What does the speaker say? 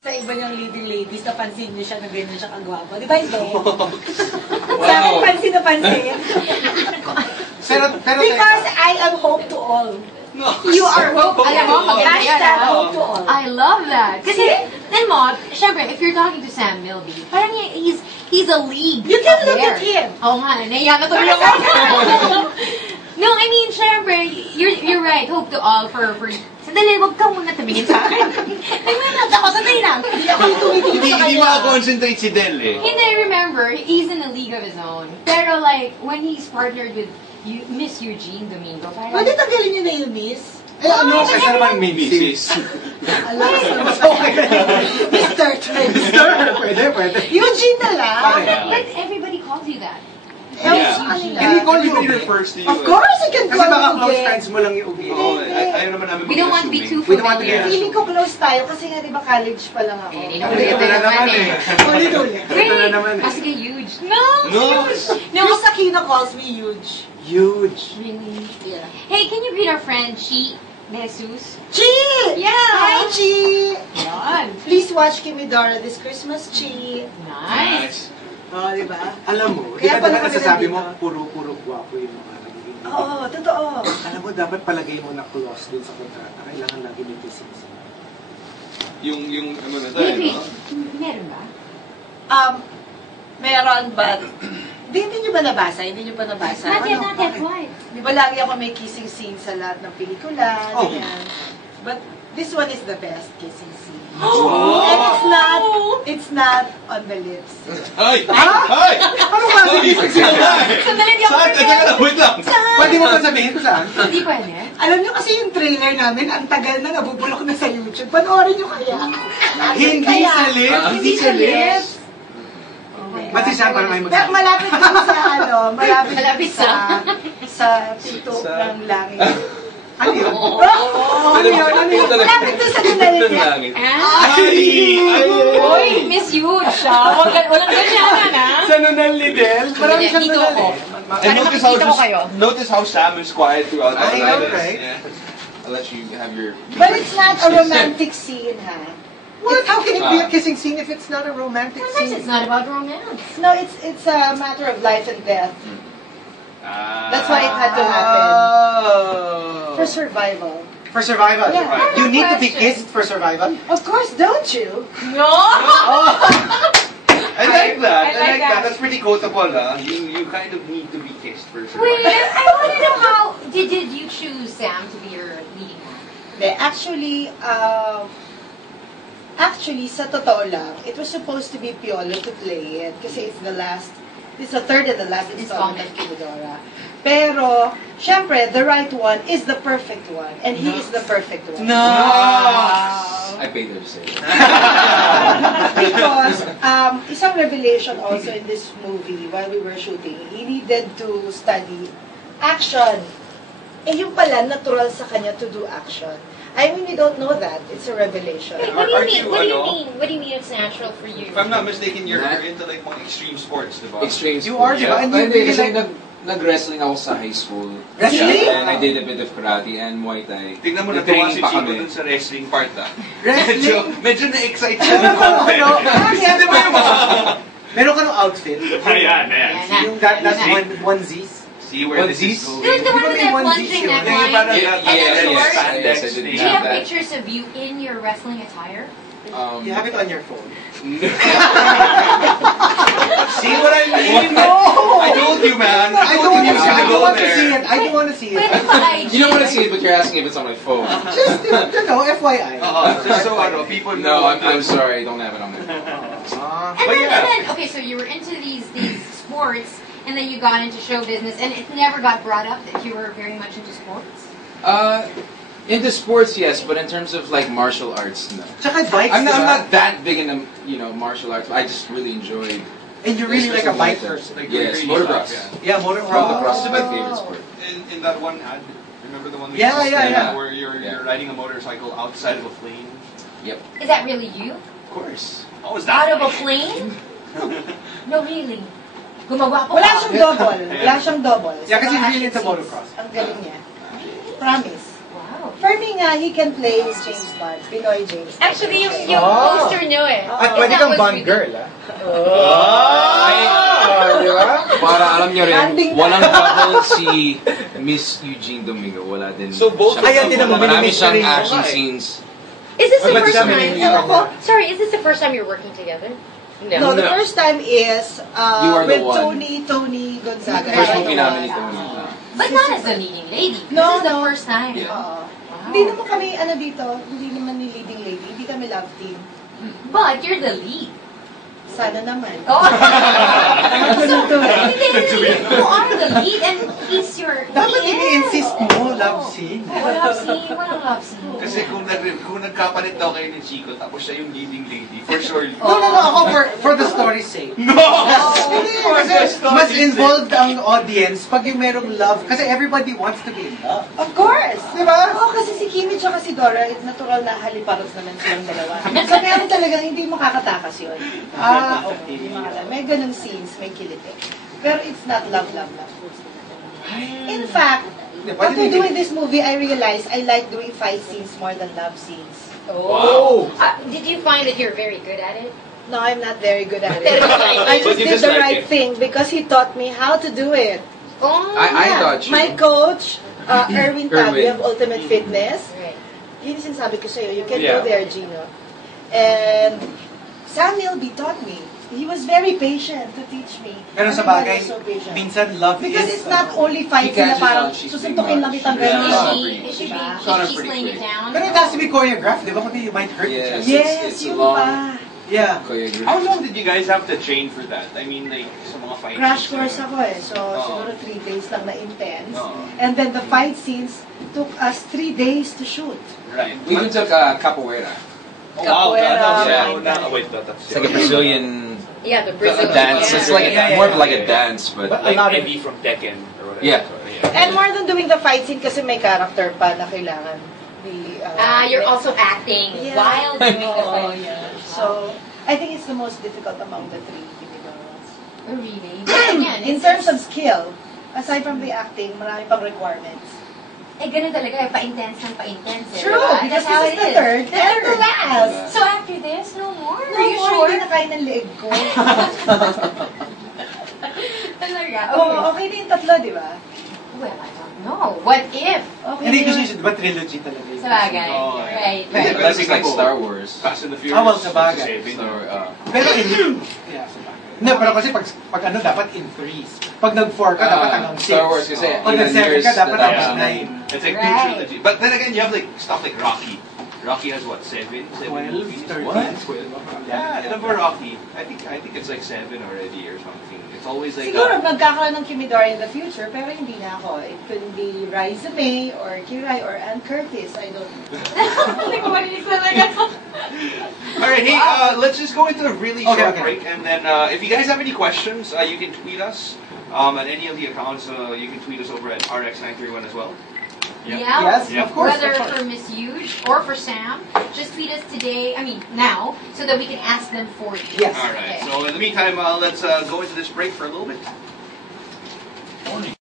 Sa iba niyang leading ladies, napansin niyo siya na ganyan siya kagwapo. Di ba hindi? Wow. Sa akin, pansin na pansin. pero Because I am hope to all. No. You are hope. Alam mo, maganda yan. Hashtag hope to all. I love that. Kasi, then mo, syempre, if you're talking to Sam Milby, parang he's a league. You can up look there. at him. Oo nga, naiya na tuloy ako. No, I mean, syempre, you're right. Hope to all for sandali, wag ka muna tumingin sa akin. Nagmanat ako, sandali lang. Hindi makakonsentrate si Del eh. And I remember, he's in a league of his own. Pero like, when he's partnered with Miss Eugene Domingo, parang... Pwede tagalin niyo na yung miss? ano, kasi naman may Mrs. Alam mo, Okay. Mr. Trent. Pwede. Eugene na lang. But everybody calls you that. Yeah. Can you call you Everybody Ubi? refers to you. Of course, I can Kasi call baka you close Ubi. friends mo lang yung Ubi. Oo, ayaw naman namin We don't want to be too We don't want to familiar. get- Feeling ko close tayo kasi nga di ba college pa lang ako. Ito na naman eh. Ulit-ulit. Ito na naman eh. Ah, sige, huge. No! No. Chris Aquino calls me huge. Huge. Really? Yeah. Hey, can you greet our friend, Chi De Jesus? Chi! Yeah! Hi, Chi! Yan. Please watch Kimidora this Christmas, Chi. Nice. Oh, di ba? Alam mo, di Kaya ba pala diba kami nasasabi nandito. mo, puro gwapo yung mga nagiging. Oo, totoo. Alam mo, dapat palagay mo na clause dun sa kontrata. Kailangan lagi may kissing scene. Yung ano na tayo, Maybe. no? Meron ba? Meron ba? Hindi nyo ba nabasa? Hindi nyo pa nabasa? Not yet, Ano? not yet. Why? Di ba lagi ako may kissing scene sa lahat ng pelikula? Oh. Ganyan. But this one is the best kissing scene. Wow. And it's not on the lips. Ay! Ay! Ano ba? Sige, sige. Sandali, di ako Saan? Teka lang, wait lang. Pwede mo ba sabihin kung saan? Hindi pwede. Alam nyo kasi yung trailer namin, ang tagal na nabubulok na sa YouTube. Panoorin nyo kaya. Hindi Kaya, sa lips. Hindi sa lips. Ba't si Sam parang ay Pero magsabi? malapit kami sa malapit Malapit sa pinto ng langit. Ano yun? Ano yun? Malapit doon sa tunay niya. Ah? Ay! Uy, Miss Huge, ah. Walang ganyan, ah. Sa Nunal Lidl? Marami siyang Dito Nunal ako. eh. And Sana makikita ko kayo. notice how Sam is quiet throughout the I know, night. right? Yeah. I'll let you have your... But it's not a romantic scene, ha? What? How can it be a kissing scene if it's not a romantic Sometimes scene? it's not about romance. No, it's a matter of life and death. That's why it had to happen. Oh. For survival. For survival. Yeah. You need to be kissed for survival? Of course, don't you? No! I like that. I like that. That's pretty quotable, huh? You kind of need to be kissed for Wait, survival. I want to know how did you choose Sam to be your leading man? Actually, sa totoo lang, it was supposed to be Piolo to play it kasi it's the third and the last installment of Kimidora. Pero, syempre, the right one is the perfect one. And he is the perfect one. No! I paid her to say it. Because, isang revelation also in this movie while we were shooting, he needed to study action. Eh, yung pala, natural sa kanya to do action. I mean, we don't know that. It's a revelation. Wait, what do you mean? What do you mean? What do you mean it's natural for you? If I'm not mistaken, you're into like more extreme sports, diba? Extreme You are, sport. diba? And you Hindi, really kasi like- nag-wrestling ako sa high school. Wrestling? And I did a bit of karate and Muay Thai. Tignan mo na Nag-training si pa Chico kami. dun sa wrestling part, ah. Wrestling? Medyo na-excite siya ng Ano, konti. ano? Di ba yung mga... Meron ka ng outfit? Ayan, ayan. Yung that's onesies? See where this is Onesies? going. There's the one with Di ba that may plunging onesie yun? Yung neckline. parang Yeah, that- yeah, that yes, spandex yes, I did thing. Do you have that. pictures of you in your wrestling attire? You have it on your phone. See what I mean? No! I told you, man. I don't you want to was see gonna it. go I don't want to see it. I Pwede don't want to see it. pa IG. You don't want to see it, but you're asking if it's on my phone. Just, you know, FYI. Just so people No, know. I'm sorry, I don't have it on my phone. And But then, yeah. and then, okay, so you were into these sports, and then you got into show business, and it never got brought up that you were very much into sports? Into sports, yes, but in terms of like martial arts, no. Tsaka bikes, I'm diba? not that big into martial arts. I just really enjoyed. And you're really like a especially bike Muay Thai. person. Like Yes, really motocross. stuff, yeah. Yeah, motocross. Motocross is my Oh. favorite sport. In that one ad, remember the one we Yeah, just yeah, did, yeah. where you're riding a motorcycle outside of a plane? Yep. Is that really you? Of course. Oh, is that Out of a right? plane? No, really. Gumawa ko Wala ka. siyang double. Wala siyang double. Yeah, kasi Sa mga really into action motocross. scenes. Ang galing niya. Promise. Wow. For me nga, he can play his James Bond, Pinoy James Bond. Actually, yung poster nyo eh. At pwede That kang was Bond really- girl, ah. Di ba? Para alam nyo rin, Landing walang double si Miss Eugene Domingo. Wala din. So both siya- Ayan din naman, Marami minimiss siyang na rin yun. action scenes. Is this the Ba't first siya time? minimiss? Sorry, is this the first time you're working together? No, the No. first time is You are the with one. Tony Gonzaga. First I movie the namin ni one. Tony. But not as the leading lady. No, This is the no. first time. Yeah. Oo. Wow. Hindi naman kami, dito, hindi naman ni leading lady, hindi kami love team. But you're the lead. Sana naman. Oh. So, Hindi, you are the lead and he's your... Dapat he is. ini-insist mo, love scene. Walang love scene. Kasi kung nagkapalit daw kayo ni Chico, tapos siya yung leading lady, for sure. No, ako for the story's sake. No! Hindi, kasi mas involved ang audience pag yung merong love. Kasi everybody wants to be in love. Of course! Di ba? Oo, kasi si Kimi tsaka si Dora, it's natural na haliparos naman silang dalawa. So, meron talagang hindi makakatakas yun. Okay. May ganun scenes, may kilite. Pero it's not love. In fact, after doing this movie, I realized I like doing fight scenes more than love scenes. Oh. Did you find that you're very good at it? No, I'm not very good at it. Pero you like I it. just But you did just the like right it. thing because he taught me how to do it. Oh, I thought you. My coach, Erwin Tabi Erwin. of Ultimate Fitness, Right. yun yung sinasabi ko sa'yo, you can Yeah. go there, Gino. And Samuel B taught me. He was very patient to teach me. Pero sa Everybody bagay, was so patient. minsan love Because is... it's not only fighting na catches parang on, she's susuntukin lang being kitang rushed. gano'n. Yeah. Is she Caught her she's pretty laying it quick. down? Pero it has to be choreographed, di ba? Kundi you might hurt each Yes. other. Yes, It's yun long. pa. Yeah. Choreography. How long did you guys have to train for that? I mean, like, sa mga fight Crash scenes, course ako eh. So, Oo. siguro 3 days lang na intense. Oo. And then the fight scenes took us 3 days to shoot. Right. We even took capoeira. Oh, wow, Capoeira, yeah. Wait, that's It's like a Brazilian Yeah, the Brazilian dance. It's like Yeah, yeah, more of yeah. like a dance, but But like a lot of- maybe from Tekken or whatever. Yeah. So, And more than doing the fight scene kasi may character pa na kailangan. You're also acting Yeah. while doing the Oo, fight. yeah. So, I think it's the most difficult among the 3 Kimidoras. Oh, really? But again, In terms of skill, aside from the acting, marami pang requirements. ganun talaga, pa-intense ng pa-intense. True, diba? because That's how this is it the is. third and the last. So after this, no more? No, Are you more, sure? hindi na kaya ng leeg ko. Talaga? Oo, okay na yung tatlo, di ba? Well, I don't know. What if? Okay Hindi na kasi yun. siya, diba trilogy talaga yun? Sa bagay. Oh, yeah. Right, Hindi, right. pero This is like Star Wars. Fast and the Furious. Ah, well, sa bagay. Pero yeah, sa bagay. No, pero kasi pag ano, dapat in threes. Pag nag-4 ka, dapat hanggang 6. Star Wars kasi Pag nag-7 years ka, dapat na hanggang tapos 9. It's like Right. two trilogy. But then again, you have like stuff like Rocky. Rocky has what, 7 12, movies? 13, What? 12. Yeah, number Rocky. I think it's like 7 already or something. It's always like Siguro magkakaroon ng Kimidora in the future, pero hindi na ako. It could be Raisa May or Kirai or Ann Curtis. I don't know. Alright, hey, let's just go into a really Okay, short okay. break, and then if you guys have any questions, you can tweet us at any of the accounts. You can tweet us over at RX931 as well. Yeah. Yes, Yeah. of course. Whether of course. for Miss Huge or for Sam, just tweet us today, now, so that we can ask them for you. Yes. Alright, Okay. so in the meantime, let's go into this break for a little bit.